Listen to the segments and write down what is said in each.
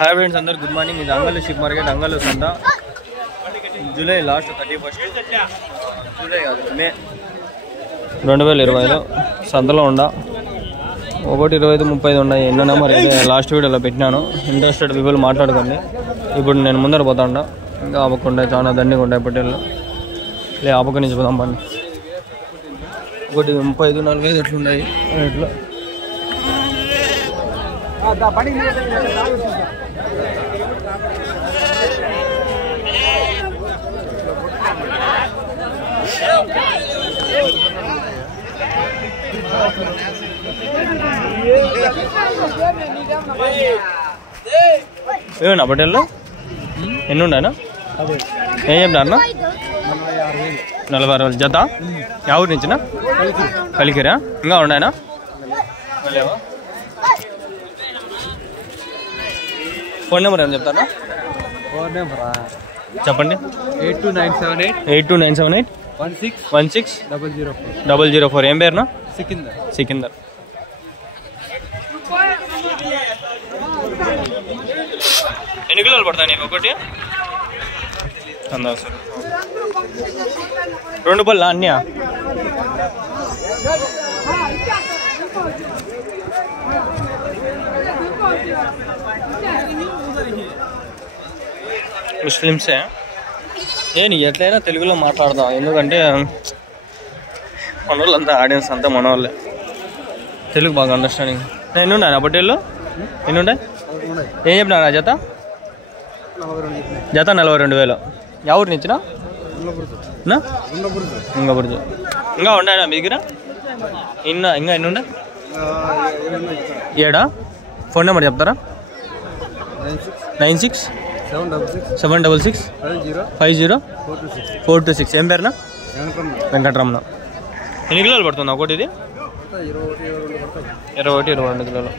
Hi friends अंदर good morning ఇది అంగళ్ళు షిప్ మార్కెట్ అంగళ్ళు సంత జూలై లాస్ట్ 31 జూలై కాదు మే 2020లో సంతలో ఉండ 125 ఉన్నాయి ఎన్నో నెంబర్ అయితే లాస్ట్ వీడియోలో పెట్టినాను ఇంట్రెస్టెడ్ పీపుల్ మాట్లాడుకోండి ఇప్పుడు నేను ముందర పోతాండా ఇంకా ఆపకుండా చాలా దండిగా ఉంటాయి పట్టేళ్ళు లే ఆపక నుంచి పోదాం పండి 135-45 ఎట్లున్నాయి రేట్లో ఏమన్నా పటేల్లో ఎన్ని ఉన్నాయన్నా ఏం చెప్తారన్నా 46,000 జత ఎవరి నుంచినా కలికిరా ఇంకా ఉన్నాయనా ఫోన్ నెంబర్ ఏమన్నా చెప్తారా ఫోన్ నెంబరా చెప్పండి 8297816004 ఏం పేరునా సికిందర్ ఎన్ని కిలోలు పడతాయి నీకు ఒకటి అందాజు 2 పళ్ళ అన్యా ముస్లిమ్సే నేను ఎట్లయినా తెలుగులో మాట్లాడదాం ఎందుకంటే మన వాళ్ళంతా ఆడియన్స్ అంతా మన వాళ్ళే తెలుగు బాగా అండర్స్టాండింగ్ ఎన్ని ఉన్నాయి నా పట్టేళ్ళు ఎన్ని ఉంటాయి ఏం చెప్పినా నా జత 42,000 ఎవరి నుంచినా ఇంకా బుర్జు ఇంకా ఉన్నాయా మీ దగ్గర ఇంకా ఎన్ని ఉన్నాయి 7 ఫోన్ నెంబర్ చెప్తారా 9676650426 ఏం పేరునా వెంకటరమణ ఎన్ని కిలోలు పడుతుంది ఒకటి ఇది 21-22 కిలోలు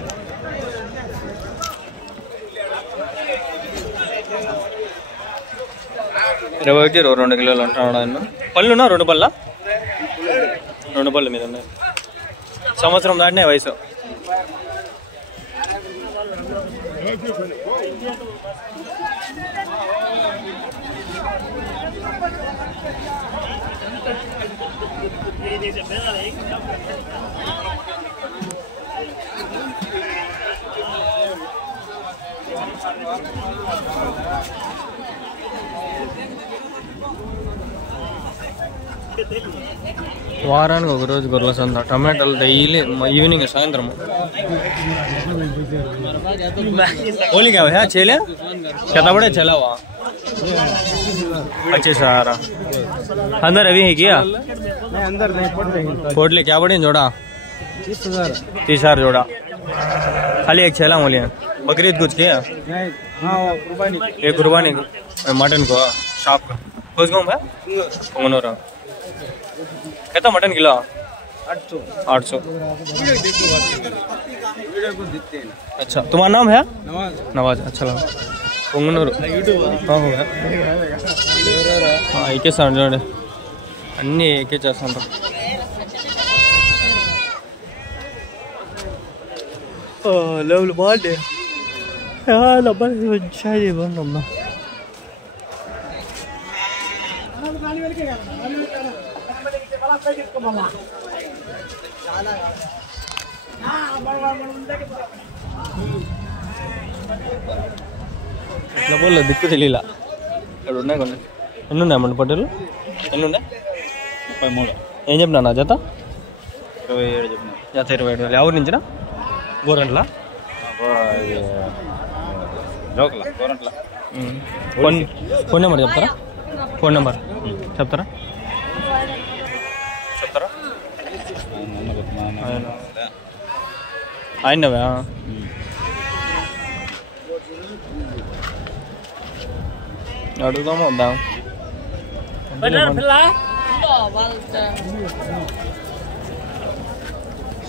ఇరవై 2 కిలోలు అంటున్నాడు ఆయన పళ్ళున్నా 2 పళ్ళ 2 పళ్ళు మీద ఉన్నాయి సంవత్సరం దాటినే వయసు వారానికి ఒక రోజు గొర్రెల సంత టమాటాలు డైలీ ఈవినింగ్ సాయంత్రం होली क्या है चेले क्या बड़े चला हुआ अच्छे सारा अंदर अभी है क्या अंदर पोटले क्या बड़े जोड़ा 30,000 जोड़ा खाली एक चला बोलिए बकरीद कुछ किया एक कुर्बानी मटन को शॉप का कुछ कौन है उंगनोरा कितना मटन किलो 800 अच्छा तुम्हारा नाम है नवाज अच्छा लगा उंगनूरू ఎక్కేస్తాను చూడండి అన్నీ ఎక్కేచేస్తాను లెవెల్ బాగుండే వచ్చాయి బాగుందమ్మా ఇట్లా పోలే దిక్కు తెలియలా ఇక్కడ ఉన్నాయి కొన్ని ఎన్ని ఉన్నాయి మన పట్టేలు ఎన్ని ఉన్నాయి 33 ఏం చెప్పినా నా జత 27 చెప్పిన జత 27,000 ఎవరి నుంచినా గోరంట్ల ఫోన్ నెంబర్ చెప్తారా ఫోన్ నెంబర్ చెప్తారా ఆయనవా అడుగుదాము వద్దాం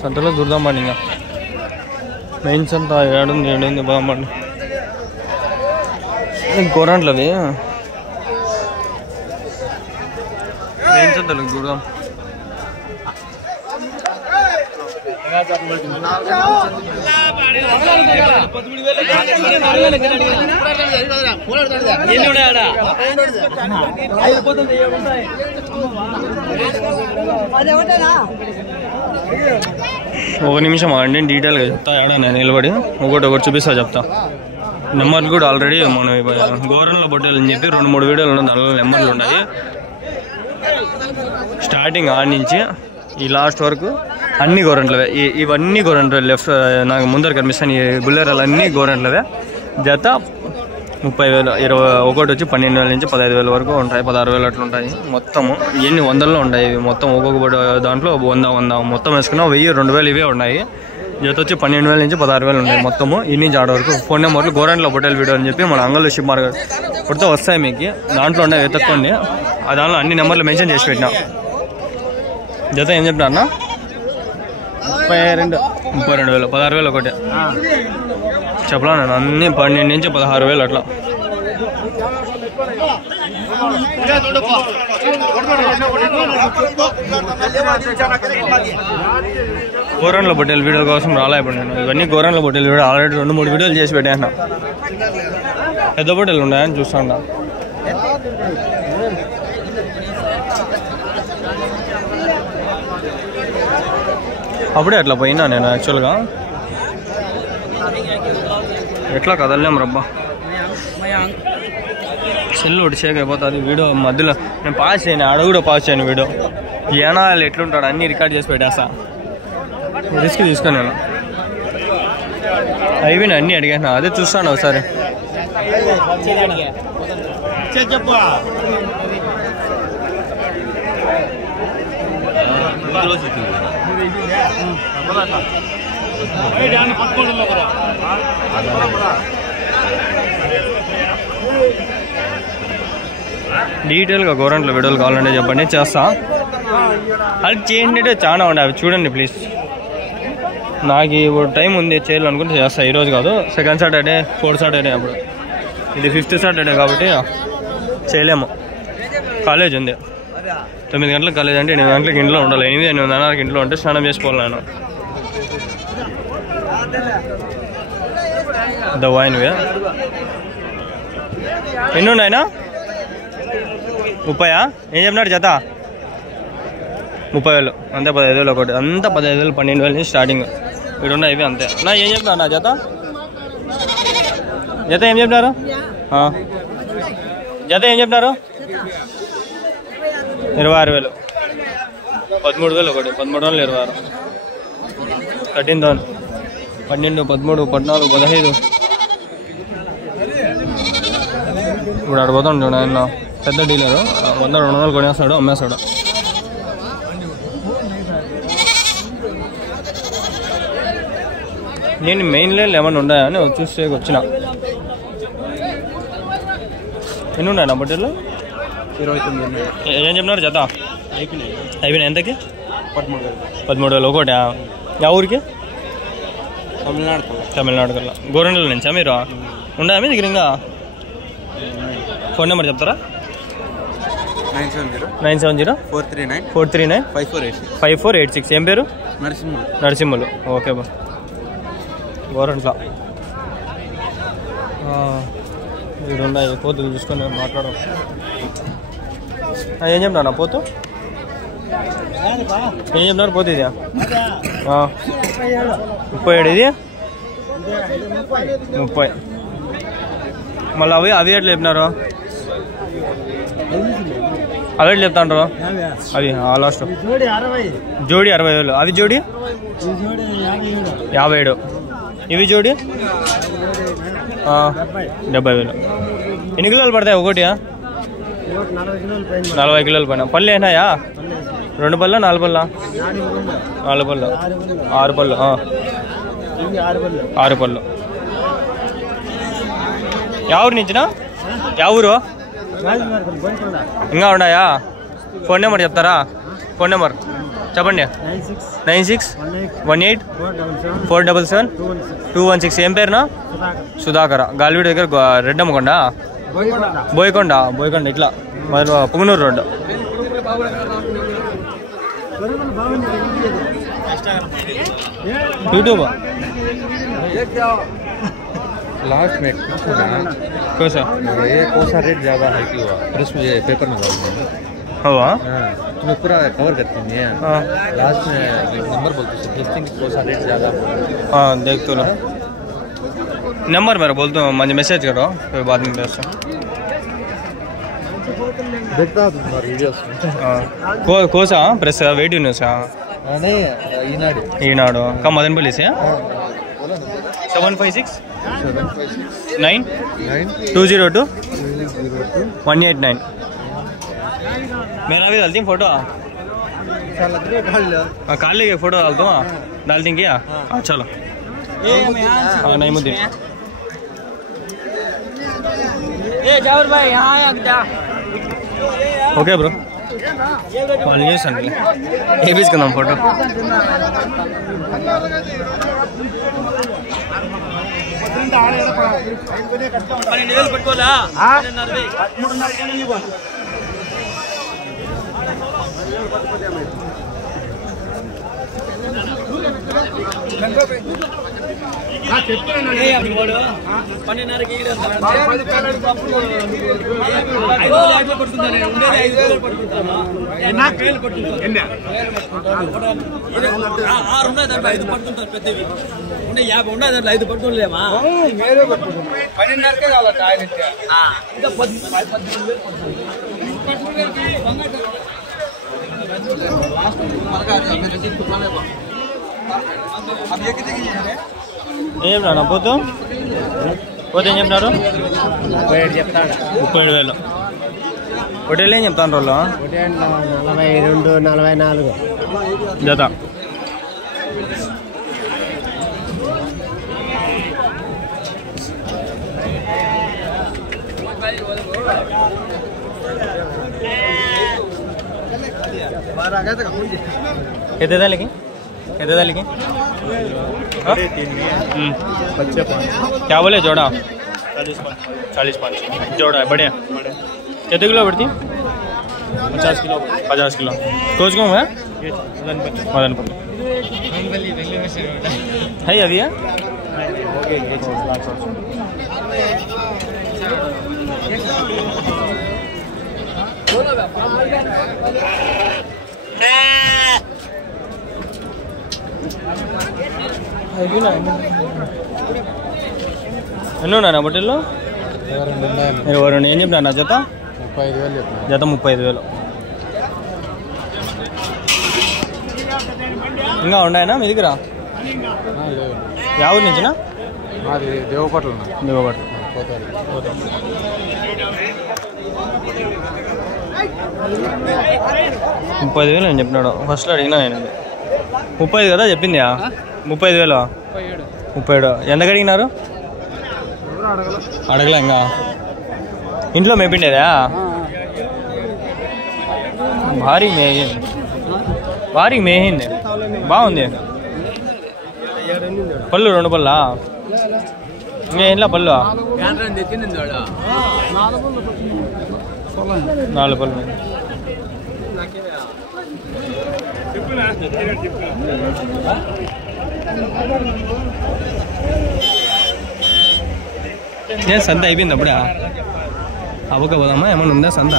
సంతలో దూరదామండి ఇంకా మెయిన్ సంత ఏడుంది బాగుండి గోరంట్లవి మెయిన్ సంతలో దూరదాం ఒక నిమిషం అండి, డీటెయిల్గా చెప్తా. ఏడా నేను నిలబడి ఒకటి చూపిస్తా చెప్తా. నెంబర్లు కూడా ఆల్రెడీ మన గోరంలో బొట్టెలు అని చెప్పి 2-3 వీడియోలు ఉన్నాయి, దానిలో నెంబర్లు ఉన్నాయి. స్టార్టింగ్ ఆడి నుంచి ఈ లాస్ట్ వరకు అన్ని గోరెంట్లవే. ఇవన్నీ గోరెంట్లు. లెఫ్ట్ నాకు ముందర కనిపిస్తాను ఈ గుల్లెరాలు అన్నీ గోరెంట్లవే. జత 30,000, 21 వచ్చి 12,000 నుంచి 15,000 వరకు ఉంటాయి, 16,000 అట్లా ఉంటాయి. మొత్తము ఎన్ని వందల్లో ఉంటాయి ఇవి మొత్తం. ఒక్కొక్క దాంట్లో 100 మొత్తం వేసుకున్నా 1000, 2,000 ఇవే ఉన్నాయి. జత వచ్చి 12,000 నుంచి 16,000 ఉంటాయి మొత్తము. ఇన్ని నుంచి ఆడ వరకు. ఫోన్ నెంబర్లు గోరెంట్లో బొట్టెల వీడియో అని చెప్పి మన అంగళ్ళు షిప్ మార్కెట్ కొడితే వస్తాయి మీకు. దాంట్లో ఉన్నాయి వెతక్కోండి. ఆ దాంట్లో అన్ని నెంబర్లు మెన్షన్ చేసి పెట్టినా. జత ఏం చెప్పినా అన్న? 32,000, 16,000 ఒకటి చెప్పలా నేను. అన్ని 12 నుంచి 16,000 అట్లా. గోరంలో బొట్టెల వీడియో కోసం రాలే ఇప్పుడు నేను. ఇవన్నీ గోరంలో బొట్టెల వీడియో ఆల్రెడీ 2-3 వీడియోలు చేసి పెట్టాను. పెద్ద బొట్టెలు ఉన్నాయని చూస్తాను. అప్పుడే అట్లా పోయినా నేను. యాక్చువల్గా ఎట్లా కదలలేం రబ్బా, సెల్ ఒకటి షేక్ అయిపోతుంది. వీడియో మధ్యలో నేను పాస్ చేయను, ఆడ కూడా పాస్ చేయను. వీడియో ఏనాలు ఎట్లుంటాడు అన్నీ రికార్డ్ చేసి పెట్టేస్తా. రిస్క్ తీసుకొని నేను అయిపోయినా అన్నీ అడిగాను. అదే చూస్తాను ఒకసారి. డీటెయిల్గా గవర్నమెంట్లో వీడియోలు కావాలంటే చెప్పండి, చేస్తా. అది చేయండి అంటే చాలా ఉండే, అవి చూడండి ప్లీజ్. నాకు ఇప్పుడు టైం ఉంది చేయాలనుకుంటే చేస్తా. ఈరోజు కాదు, సెకండ్ సాటర్డే, 4th సాటర్డే. అప్పుడు ఇది 5th సాటర్డే కాబట్టి చేయలేము. కాలేజ్ ఉంది, 9 గంటలకు కాలేజ్ అంటే 8 గంటలకు ఇంట్లో ఉండాలి. 8-8:30 ఇంట్లో ఉంటే స్నానం చేసుకోవాలి నేను. దవాయినవే ఎన్ని ఉన్నాయినా? 30? ఏం చెప్పినాడు జత? 30,000 అంతే. 15,000 ఒకటి, అంతా 15,000, 12,000 నుంచి స్టార్టింగ్. ఇక్కడ ఉన్నాయి ఇవి అంతే. నా ఏం చెప్పినారు నా జత? జత ఏం చెప్పినారు? జత ఏం చెప్పినారు? 26,000, 13,000 ఒకటి, 13,000, 26, 13,000, 12, 13, 14, 15. ఇప్పుడు అడిపోతాడు ఆయన పెద్ద డీలరు. 100-200 కొనేస్తాడు, అమ్మేస్తాడు. నేను మెయిన్లో ఏమన్నా ఉన్నాయని చూస్తే వచ్చిన. ఎన్ని ఉన్నాయి నా బొట్టెలు? 29. ఏం చెప్పినారు జత? అయిపోయినాయి. ఎంతకి? 13,000 ఒకటి. యా ఊరికి? తమిళనాడు కల్లా. గోరెంట్ల నుంచా మీరు? ఉండా మీ దగ్గర ఇంకా? ఫోన్ నెంబర్ చెప్తారా? 970 439 5486. ఏం పేరు? నరసింహులు. ఓకే బా. గోరెంట్ల వీడు ఉన్నాయి. పోతులు చూసుకొని మాట్లాడడం. ఏం చెప్పినా పోతు? ఏం చెప్పినారు పోతు? ఇది 37. ఇది 30. మళ్ళీ అవి ఎట్లా చెప్పినారు? అవి ఎట్లా చెప్తాండ్రు? అవి లాస్ట్ జోడి 60,000. అవి జోడి 57. ఇవి జోడి 70,000. ఎన్ని కిలోలు పడతాయి ఒకటి? 40 కిలోల పైన. పళ్ళు అయినాయా? 2 పళ్ళ 4 పళ్ళ? 4 పళ్ళు, 6 పళ్ళు. 6 పళ్ళు. ఎవరు నుంచినా? ఎవరు ఇంకా ఉన్నాయా? ఫోన్ నెంబర్ చెప్తారా? ఫోన్ నెంబర్ చెప్పండి. 9618 477 216. ఏం పేరునా? సుధాకర. గాలివీడి దగ్గర రెడ్డమ్మకొండ, బోయకొండ ఇట్లా పుంగనూరు రోడ్డు. యూట్యూబ్ लास्ट में कौन सा ये कौन सा रेट ज़्यादा है कि हुआ प्रेस में पेपर में डालना हुआ तुम्हें पूरा कवर करती नहीं है लास्ट में नंबर बोलते हैं कौन सा रेट ज़्यादा हाँ देख तो लो नंबर मेरा बोलता हूँ मुझे मैसेज करो फिर बाद में भेजता देखता हूँ तुम्हारी वीडियोस कौन सा प्रेस वेट न्यूज़ नहीं ఈనాడు का मदनपल्ली से 756 9 202 189 मेरा भी डालती हूँ फोटो काल लेके फोटो डाल दूँ डाल देंगे क्या चलो हाँ नहीं मुद्दे ఓకే బ్రో వాళ్ళు చేస్తాను వేపించుకుందాం ఫోటో ఏం రానా పోతూ పోతే ఏం చెప్తున్నారు 37,000 హోటల్ ఏం చెప్తాను రోజు 42 44 జత कितने दाल की बच्चे क्या बोले जोड़ा 40-5 जोड़ा है बढ़िया कितने किलो बढ़ती 50 किलो कोच कौन है मदनपल्ली है अभी है ఎన్ని ఉన్నా బొట్టెల్లో 22 ఏం చెప్పినా జత 35,000 జత 35,000 ఇంకా ఉన్నాయనా మీ దగ్గర యా ఊరి నుంచినా మాది దేవపట్ల 30,000 అని చెప్పినాడు ఫస్ట్లో అడిగినా నేను 30 కదా చెప్పింది 35,000 37 ఎంత అడిగినారు అడగలే ఇంకా ఇంట్లో మేపిండేదా భారీ మేహింది బాగుంది పళ్ళు 2 పళ్ళా ఇంకా ఇంట్లో పళ్ళు 4 పళ్ళు సంత అయిపోయింది అప్పుడే అవ్వకపోదామా ఏమన్నా ఉందా సంత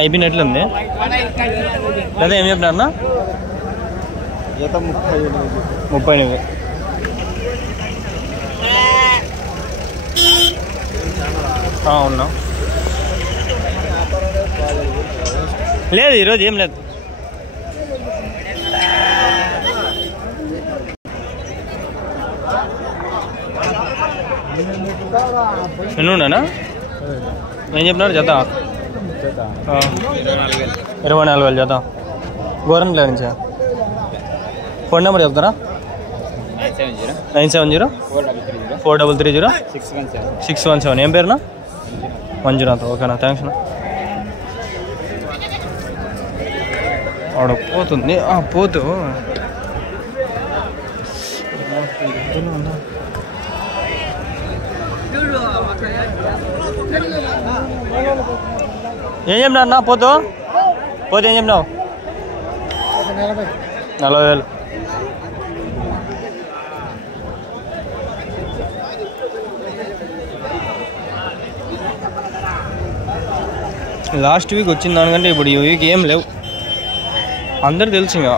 అయిపోయినట్లుంది లేదా ఏం చెప్పినారన్నా 38 ఉన్నా లేదు ఈరోజు ఏం లేదు ఎన్ని ఉన్నానా ఏం చెప్పినారు జత 24,000 జత గోరంట్ల నుంచా ఫోన్ నెంబర్ చెప్తారా 970 433 617 ఏం పేరునా మంజునాథ్ ఓకేనా థ్యాంక్స్ నా ఆడ పోతుంది పోతూ ఏం చెప్పినా అన్న పోతే ఏం చెప్పినావు 40,000 లాస్ట్ వీక్ వచ్చిన దానికంటే ఇప్పుడు ఈ వీక్ ఏం లేవు, అందరు తెలుసు ఇంకా.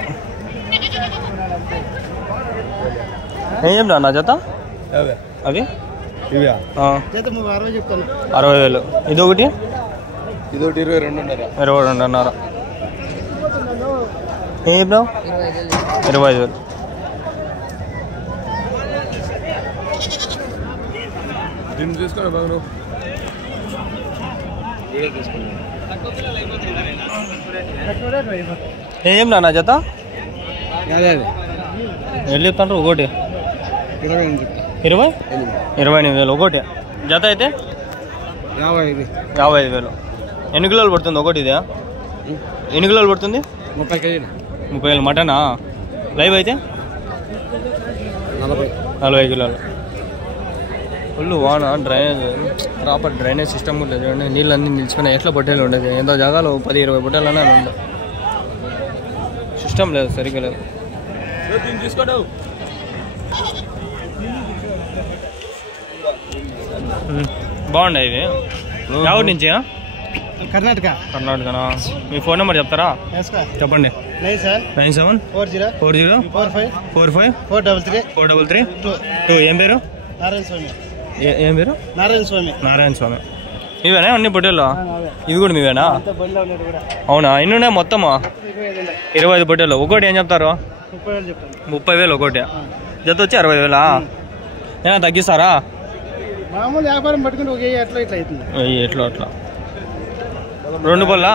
ఏం చెప్పినా నా జత అవి 60,000. ఇదొకటి 22.5. ఏం చెప్పినావు? 25,000. ఏం నా జత ఎల్లు చెప్తాను ఒకటి 28,000 ఒకటి జత అయితే 55,000. ఎన్ని కిలోలు పడుతుంది ఒకటి? ఇదే ఎన్ని కిలోలు పడుతుంది? 30,000. మటనా? లైవ్ అయితే 40 కిలోలు. ఫుల్ వాన, డ్రైనేజ్ ప్రాపర్ డ్రైనేజ్ సిస్టమ్ కూడా లేదు. నీళ్ళు అన్నీ నిలిచిపోయినాయి. ఎట్లా బొట్టేలు ఉండేది, ఎంతో జాగాలో 10-20 బొట్టెలనే ఉండవు. సిస్టమ్ లేదు, సరిగ్గా లేదు. బాగున్నాయి ఇవి. ఎవరి నుంచి? కర్ణాటకనా? మీ ఫోన్ నెంబర్ చెప్తారా? చెప్పండి. 9740454543 ఏం పేరు? ఏం పేరు? నారాయణ స్వామి. ఇవేనా అన్ని బొట్టెలు? ఇవి కూడా మీవేనా? అవునా? ఎన్ని ఉన్నాయి మొత్తమా? 25 బొట్టెలు. ఒకటి ఏం చెప్తారు? 30,000 ఒకటి. జత వచ్చి 60,000. ఏమైనా తగ్గిస్తారా? ఎట్లా అట్లా 2 పళ్ళ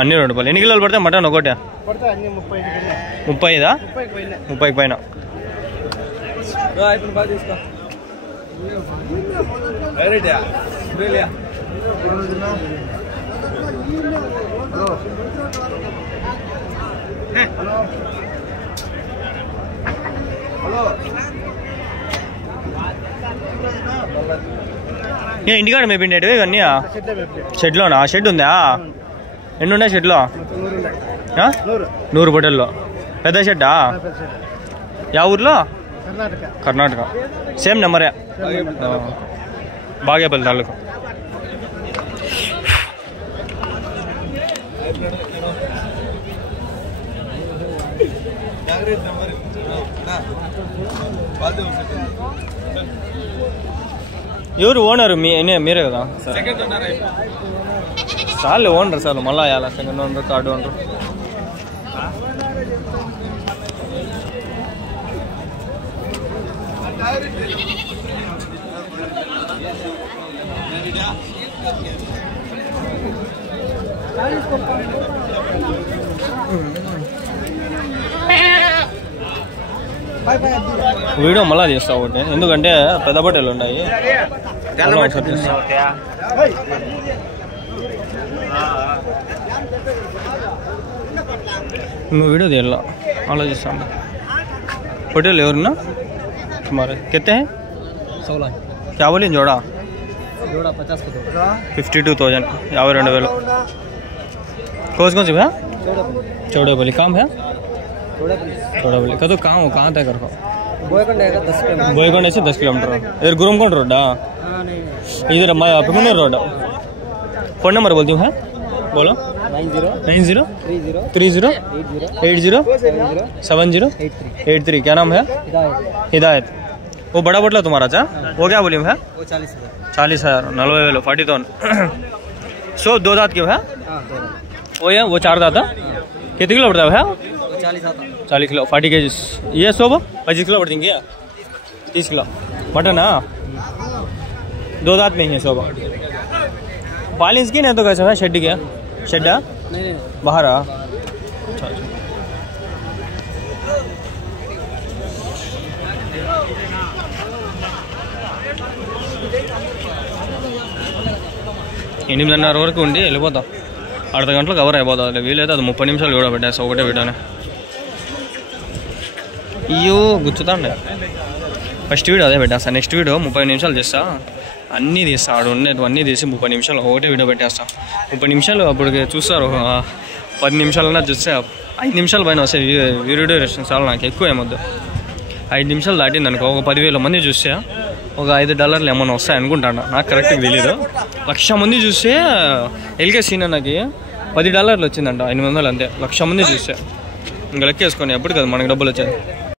అన్ని 2 పళ్ళు. ఎన్ని కిలోలు పడితే మటన్ ఒకటి? 30. 30 పైన. ఇంటికాడ మేపిండేటివి ఇవన్నీ షెడ్లోనా? షెడ్ ఉందా? ఎన్ని ఉన్నాయి షెడ్లో? 100 బొట్టెల్లో. పెద్ద షెడ్డా? యా ఊర్లో? కర్ణాటక. సేమ్ నెంబరే, బాగేపల్లి తాలూకు. ఎవరు ఓనరు? మీరే కదా? చాలు ఓనర్ సార్, మళ్ళీ వేయాలి. Second owner, third owner. Video మళ్ళీ తీస్తా ఒకటి, ఎందుకంటే పెద్ద బట్టలు ఉన్నాయి. ఇంకో వీడియో తీయాల ఆలోచిస్తాను. होटल और ना तुम्हारे कितने हैं? 16। क्या बोली जोड़ा? जोड़ा 50 को 52,000 52,000। कौन सी भैया? चौड़े बोली काम है चौड़ा बोली कदो काम हो कहाँ तय कर बोयकोंडे से 10 किलोमीटर इधर गुरुमकोंड रोड इधर पिकुनूर रोड। फोन नंबर बोलती हूँ बोलो 9030807083। क्या नाम है? हिदायत। वो बड़ा बोटला तुम्हारा चा वो क्या वॉल्यूम है? 40,000 40,000 40,000। सो 2 दांत क्यों है? वो है वो 4 दांत। कितने किलो पड़ता है? 40 किलो 40 kg। ये 25 किलो पड़ती क्या? 30 किलो मटन। हाँ 2 दांत में ही है 100। पालिंस की ना तो कैसा है? शेड क्या शेड बाहर आ। अच्छा ఎనిమిదిన్నర వరకు ఉండి వెళ్ళిపోతాం. అర్ధ గంటలో కవర్ అయిపోతుంది. వీలైతే అది 30 నిమిషాలు కూడా పెట్టేస్తా ఒకటే వీడియోనే. అయ్యో గుర్తుతాండి. ఫస్ట్ వీడియో అదే పెట్టేస్తా. నెక్స్ట్ వీడియో 30 నిమిషాలు చేస్తా. అన్నీ తీస్తా ఆడు ఉండేది అన్నీ తీసి 30 నిమిషాలు ఒకటే వీడియో పెట్టేస్తా. 30 నిమిషాలు అప్పటికి చూస్తారు. 10 నిమిషాలన్నా చూస్తే 5 నిమిషాలు పైన వస్తాయి వీడియో రెస్టారెంట్. చాలా నాకు ఎక్కువ ఏమొద్దు. 5 నిమిషాలు దాటింది అనుకో ఒక 10,000 మంది చూస్తే ఒక $5 ఏమైనా వస్తాయి అనుకుంటాను, నాకు కరెక్ట్గా తెలియదు. 1,00,000 మంది చూస్తే ఎల్కే సీనన్నకి $10 వచ్చిందంట, 800 అంతే. 1,00,000 మంది చూస్తే ఇంకా లెక్క వేసుకొని ఎప్పుడు కదా మనకి డబ్బులు వచ్చాయి.